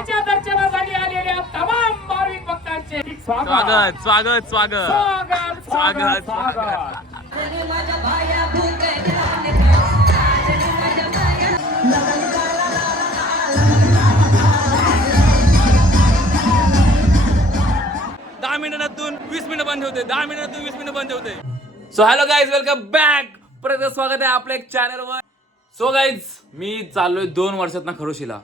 तिच्या दर्शनासाठी आलेल्या तमाम भाविक भक्तांचे स्वागत. स्वागत स्वागत स्वागत. स्वागत. दहा मिनिटातून वीस मिनिटं बंद ठेवते दहा मिनिटातून वीस मिनिटं बंद ठेवते so hello guys welcome back परत स्वागत आहे आपल्या एक चॅनलवर सो गाईज मी चाललोय दोन वर्षात ना खरोशीला.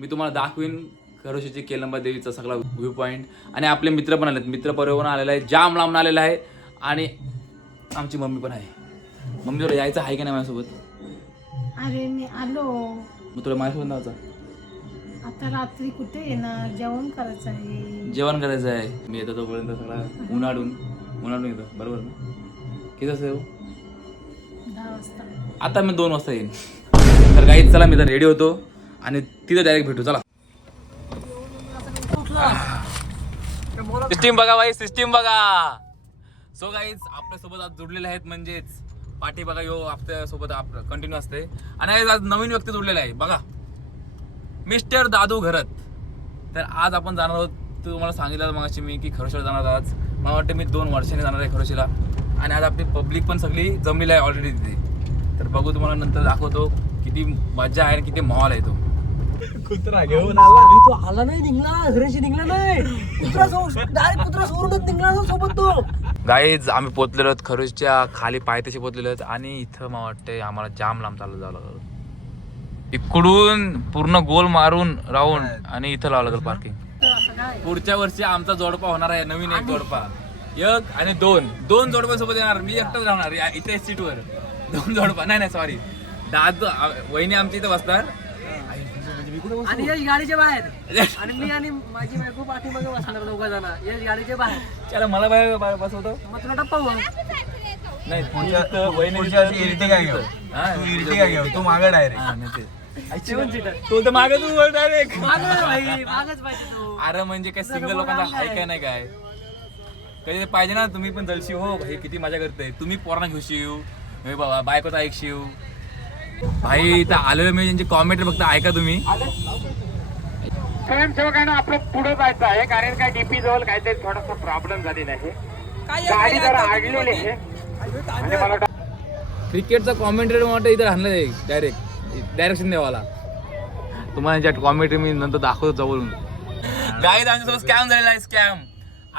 मी तुम्हाला दाखवीन. खरोशीची केलंबा देवीचा सगळा व्ह्यू पॉईंट आणि आपले मित्र पण आलेत. मित्र परिवार आलेला आहे. जाम लांब आलेला आहे. आणि आमची मम्मी पण आहे. मम्मी तुला यायचं आहे का नाही माझ्यासोबत? अरे मी आलो. मग तुला माझ्यासोबत नावाचा आता रात्री कुठे येणार? जेवण करायचं आहे. जेवण करायचं आहे. मी येतो तोपर्यंत सगळा उन्हाळून. उन्हाळून येतो. बरोबर ना? किती वाजता येऊ? दहा वाजता. आता मी दोन वाजता येईन. तर काही चला मी तर रेडी होतो. आणि तिथं डायरेक्ट भेटू चला. सिस्टीम बघा भाई सिस्टीम बघा. सो गाईज आपल्यासोबत आज जुडलेले आहेत म्हणजेच पाठी बघा यो आपल्यासोबत आपलं कंटिन्यू असते. आणि आज आज नवीन व्यक्ती जुडलेला आहे बघा. मिस्टर दादू घरत. तर आज आपण जाणार आहोत तुम्हाला सांगितलं मगाशी मी की खरोशीला जाणार आज. मला वाटतं मी दोन वर्षांनी जाणार आहे खरोशीला. आणि आज आपली पब्लिक पण सगळी जमलेली आहे ऑलरेडी तिथे. तर बघू तुम्हाला नंतर दाखवतो किती मजा आहे आणि किती माहोल आहे तो. तो आला. नाही निघला. घराशी निघला नाही. कुत्रा डायरेक्ट कुत्रा सोडूनच निघला ना सोबत तो. गाईज आम्ही पोचलेलो आहोत खरोशीच्या खाली पायथ्याशी पोचलेलो आहेत आणि इथं मला वाटतंय आम्हाला जाम लांब चालत जावं लागलं. इकडून पूर्ण गोल मारून राहून आणि इथं लावं लागेल पार्किंग पुढच्या वर्षी आमचा जोडपा होणार आहे नवीन एक जोडपा. एक आणि दोन. दोन जोडप्यासोबत येणार. मी एकटाच राहणार या- इथे सीटवर दोन जोडपा. नाही नाही सॉरी दाद वहिनी आमची इथं बसणार. आणि यश गाडीच्या बाहेर. आणि मी आणि माझी बायको पाठीमागे बसणार दोघा जण. यश गाडीच्या बाहेर. चला मला बाहेर बाहेर बसवतो. मग तुला टप्पा नाही इथं वहिनी तू मागं डायरेक्ट सेवन सीटर तो. तर मागे तू डायरेक्ट मागच भाई मागच पाहिजे तू. अरे म्हणजे काय सिंगल लोकांचा हाय काय नाही काय? कधी ते पाहिजे ना तुम्ही पण जलशी हो. हे किती मजा करते तुम्ही पोरांना घेऊशिव हे बाबा बायकोचा ऐकशिव भाई इथं आलेलं मी त्यांची कॉमेंट फक्त ऐका तुम्ही. स्वयंसेवकांना आपलं पुढे जायचं आहे कारण काय डीपी जवळ काहीतरी थोडासा प्रॉब्लेम झालेला आहे. गाडी जरा आडलेली आहे. आणि मला वाटतं क्रिकेटचा कॉमेंट्री वाटतं इथं आणलं आहे डायरेक्ट डायरेक्शन देवाला. तुम्हाला ज्या कॉमेंट्री मी नंतर दाखवतो जवळून. गाईत आमच्यासोबत स्कॅम झालेला आहे स्कॅम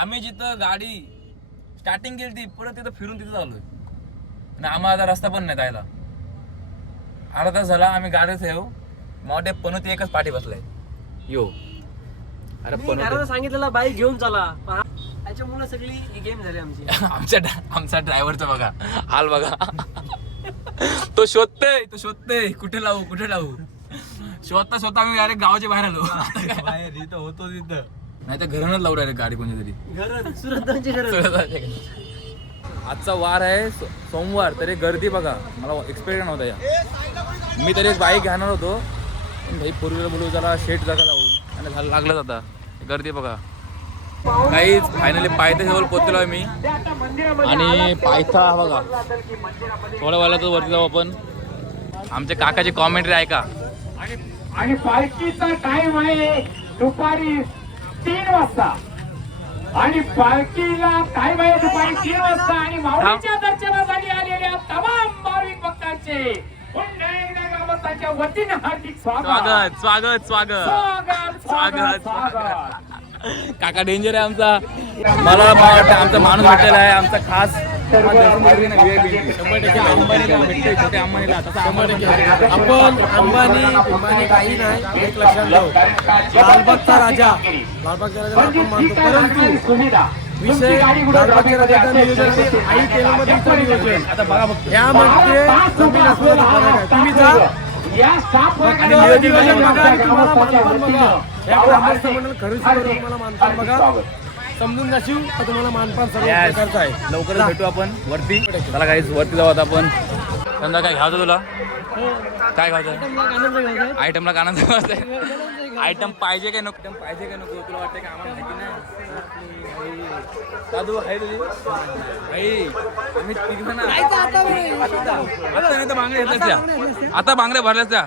आम्ही जिथं गाडी स्टार्टिंग केली ती परत तिथं फिरून तिथं चाललोय. आणि आम्हाला आता रस्ता पण नाही जायला. अर्धा तास झाला आम्ही गाडीत येऊ मोठे पनोती एकच पाठी बसलाय. यो. अरे घराला सांगितलेलं बाईक घेऊन चला. पण हा- त्याच्यामुळे सगळी ही गेम झाली आमची. आमच्या ड्रा- आमचा ड्रायव्हरचा बघा. हाल बघा. तो शोधतोय तो शोधतोय. कुठे लावू कुठे लावू? शोधता शोधता आम्ही डायरेक्ट गावाच्या बाहेर आलो. बाहेर इथं होतो तिथं नाही तर घरानच लावू डायरेक्ट गाडी कोणती तरी घर. सुरतांची घर. आजचा वार आहे सो- सोमवार तरी गर्दी बघा. मला एक्सपिरियन्स नव्हता या. मी तरी एक बाईक घेणार होतो. पण भाई फोर व्हीलर बोलू जरा शेट जागा जाऊ आणि झालं लागलंच आता. गर्दी बघा. काहीच फायनली पायथ्या जवळ पोचलो आहे मी आणि पायथा बघा. थोड्या वेळातच वरती जाऊ आपण. आमच्या काकाची कॉमेंट्री ऐका. आणि पालखीचा टाइम आहे दुपारी तीन वाजता. आणि पालखीला टाइम आहे दुपारी तीन वाजता आणि माऊलीच्या दर्शनासाठी आलेल्या तमाम भाविक भक्तांचे वतीने हार्दिक स्वागत. स्वागत स्वागत स्वागत. स्वागत स्वागत, स्वागत स्वागत. काका डेंजर आहे आमचा. मला आमचा माणूस भेटलेला आहे आमचा खास आपण अंबानी अंबानी काही नाही. एक लक्षात लालबागचा राजा. लालबागचा राजा आपण मानतो. परंतु विषय लालबागच्या राजाचं नियोजन आई तेलमध्येचं नियोजन. यामध्ये जमीन असलेला फरक आहे तुम्ही जा. या सात आणि नियोजन बघा आणि तुम्हाला मानपान बघा. या ग्रामस्थ मंडळ खरंच तुम्हाला मानपान बघा. समजून जाशील तर तुम्हाला मानपान सर्व Yes. प्रकारचं आहे. लवकरच भेटू आपण वरती. चला काही वरती जाऊ आता आपण. समजा काय घ्यावं तुला? काय घ्यावं आयटमला कानात आयटम पाहिजे काय नको? पाहिजे काय नको? तुला वाटतं का आम्हाला माहिती नाही? दादू आहे तुझी? आई आम्ही तिघं ना. आता नाही तर बांगड्या घेतल्यास त्या आता बांगड्या भरल्यास त्या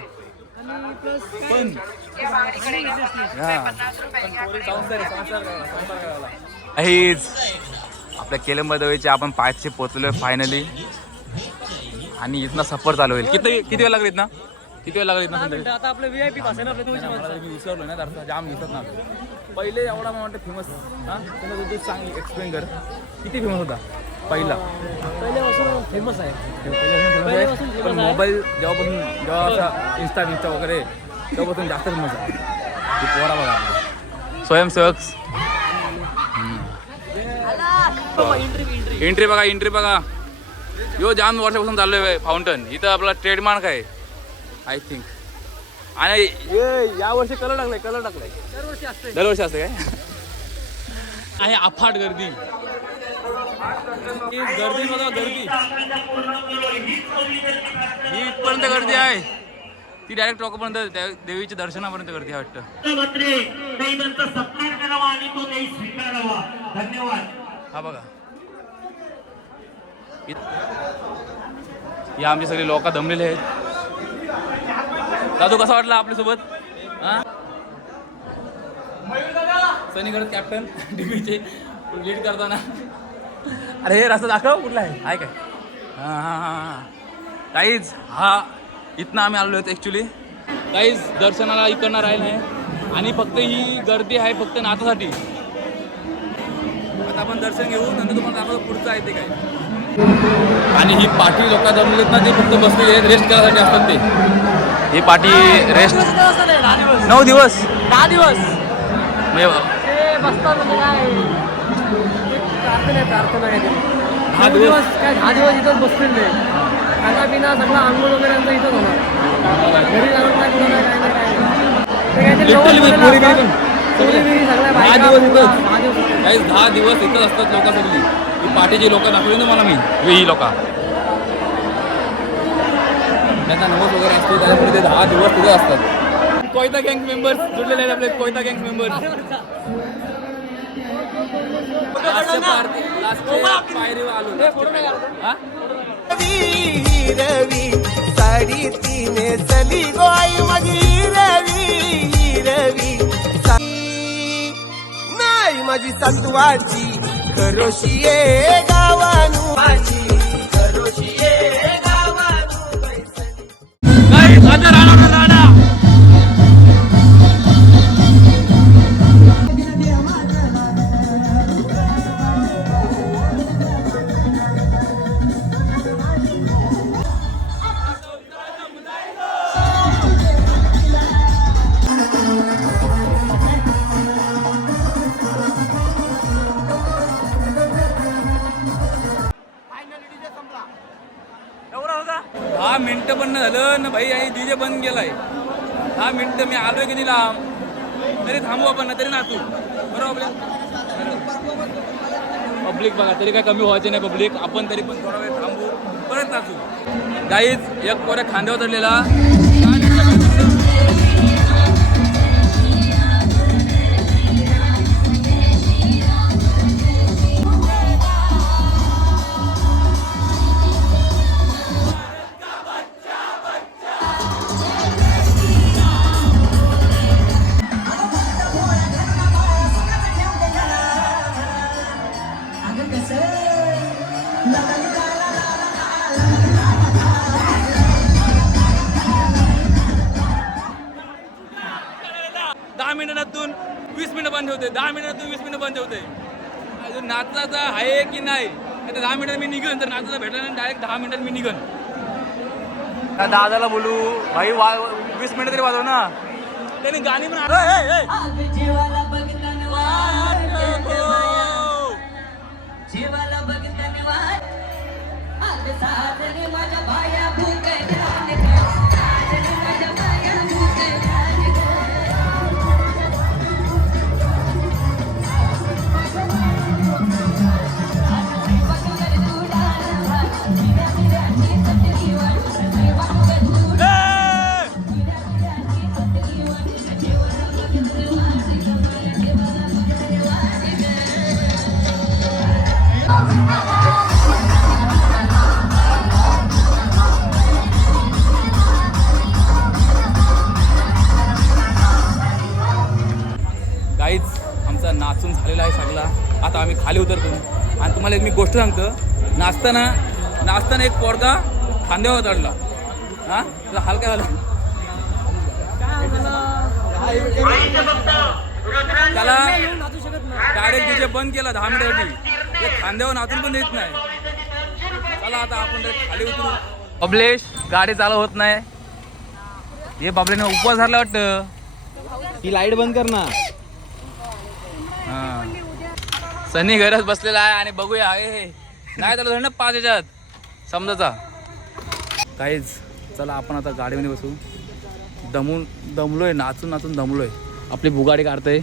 पण हेच आपल्या केलंबदवेचे आपण पाचशे पोचलोय फायनली आणि इथनं सफर चालू होईल. किती किती वेळ लागला इथनं? किती वेळ लागला इथनं? आता आपलं व्हीआयपी पास आहे ना विसरलो ना तर जाम दिसत ना. पहिले एवढा मला वाटतं फेमस हा? तुला तू सांग एक्सप्लेन कर. किती फेमस होता? पहिला. पहिल्यापासून फेमस आहे. पहिल्यापासून पण famous आहे. मोबाईल जेव्हापासून जेव्हा असा इन्स्टा इन्स्टा वगैरे तेव्हापासून जास्त फेमस आहे. ती पोरा बघा. स्वयंसेवक. एंट्री बघा एंट्री बघा. यो जाम वर्षापासून चाललोय फाउंटन इथं आपला ट्रेडमार्क आहे. आय थिंक आणि ये या वर्षी कलर टाकलाय कलर टाकलाय. दरवर्षी असते दरवर्षी असते काय? आहे अफाट गर्दी. गर्दी बघा गर्दी. ही इथपर्यंत गर्दी आहे. ती डायरेक्ट टोकापर्यंत त्या देवीच्या दर्शनापर्यंत गर्दी आहे वाटतं. हा बघा. या आमचे सगळे लोक दमलेले आहेत. दादू कसा वाटला आपल्यासोबत? हा? सनी करत कॅप्टन टीव्हीचे लीड करताना. अरे हे रस्ता दाखव कुठला आहे? आहे काय? हां हां हां हां. काहीच हा इथनं आम्ही आलो आहेत ॲक्च्युली काहीच दर्शनाला इकडनं राहील नाही आणि फक्त ही गर्दी आहे फक्त नाचासाठी आता आपण दर्शन घेऊ नंतर तुम्हाला दाखवतो पुढचं आहे ते काय. आणि ही पाठी लोक जमलेत ना ते फक्त बसलेले रेस्ट करायसाठी असतात ते. ही पाठी रेस्ट नऊ दिवस. दहा दिवस. म्हणजे बसतात म्हणजे काय? आहे प्रार्थना. दहा दिवस? काय दहा दिवस इथंच बसतील ते खाना पिना सगळं आंघोळ वगैरे यांचं इथंच होणार घरी जाणार नाही कुठं नाही काय नाही काय नाही दहा दिवस इथंच. दहा दिवस इथंच. काही दहा दिवस इथंच असतात लोक सगळी ही पाठीची लोक दाखवली ना मला मी ही लोक त्यांचा नवस वगैरे असतो त्यामुळे ते दहा दिवस तिथे असतात कोयता गँग मेंबर्स जुडलेले आहेत आपले कोयता गँग मेंबर्स रवी रवी साडी तिने चली गोई माझी रवी रवी नाही माझी सत्वाची. खरोशी ये गावानू माझी खरोशी मिनिटं न झालं ना भाई आणि डीजे बंद गेलाय दहा मिनिटं मी आलोय की लांब? तरी थांबू आपण ना तरी नाचू. बरोबर पब्लिक बघा तरी काय कमी व्हायचे नाही पब्लिक आपण तरी पण थोडा वेळ थांबू परत नाचू. गाईज एक पोऱ्या खांद्यावर चढलेला. नाचायचा आहे की नाही? आता दहा मिनिटात मी निघन तर नाचायला भेटला नाही डायरेक्ट दहा मिनिटात मी निघन. दादाला बोलू भाई वा वीस मिनिटं तरी वाजव ना. त्यांनी गाणी पण. जीवाला बघताना वाट हो. माझ्या बाया भूक आमचा नाचून झालेला आहे सगळा. आता आम्ही खाली उतरतो आणि तुम्हाला एक मी गोष्ट सांगतो. नाचताना नाचताना एक पोरगा खांद्यावर चढला. हा? तुला हलका झाला? त्याला डायरेक्ट तिथे बंद केला दहा मिनिटासाठी ते खांद्यावर नाचून पण देत नाही. चला आता आपण खाली उतरू. पबलेश गाडी चालू होत नाही. हे बाबलेने उपवास धरला वाटतं. ही लाइट बंद कर ना. हा. सनी घरात बसलेला आहे आणि बघूया. हे हे. नाही त्याला धरणं पाच याच्यात. समजाचा काहीच चला आपण आता गाडीमध्ये बसू. दमून दमलोय नाचून नाचून दमलोय. आपली भुगाडी काढतोय.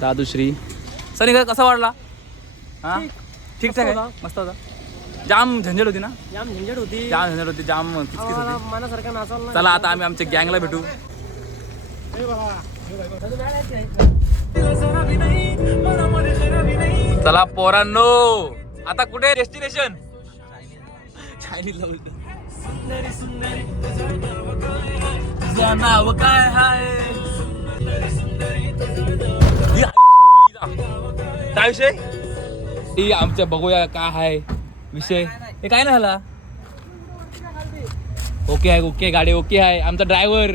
दादूश्री. सनी घर कसा वाढला? हा? ठीक. ठाक आहे? मस्त होता. जाम झंझट होती ना? जाम झंझट होती. जाम झंझट होती जाम किचकिच होती. मनासारखं नाचाल चला आता आम्ही आमच्या गँगला भेटू. चला पोरांनो. आता कुठे डेस्टिनेशन? चायनीज तुझं नाव काय हाय. काय विषय? आमच्या बघूया काय आहे विषय. हे काय नाही झाला? ओके आहे ओके गाडी ओके आहे. आमचा ड्रायव्हर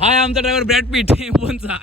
हाय आमचा ड्रायव्हर ब्रॅड फोनचा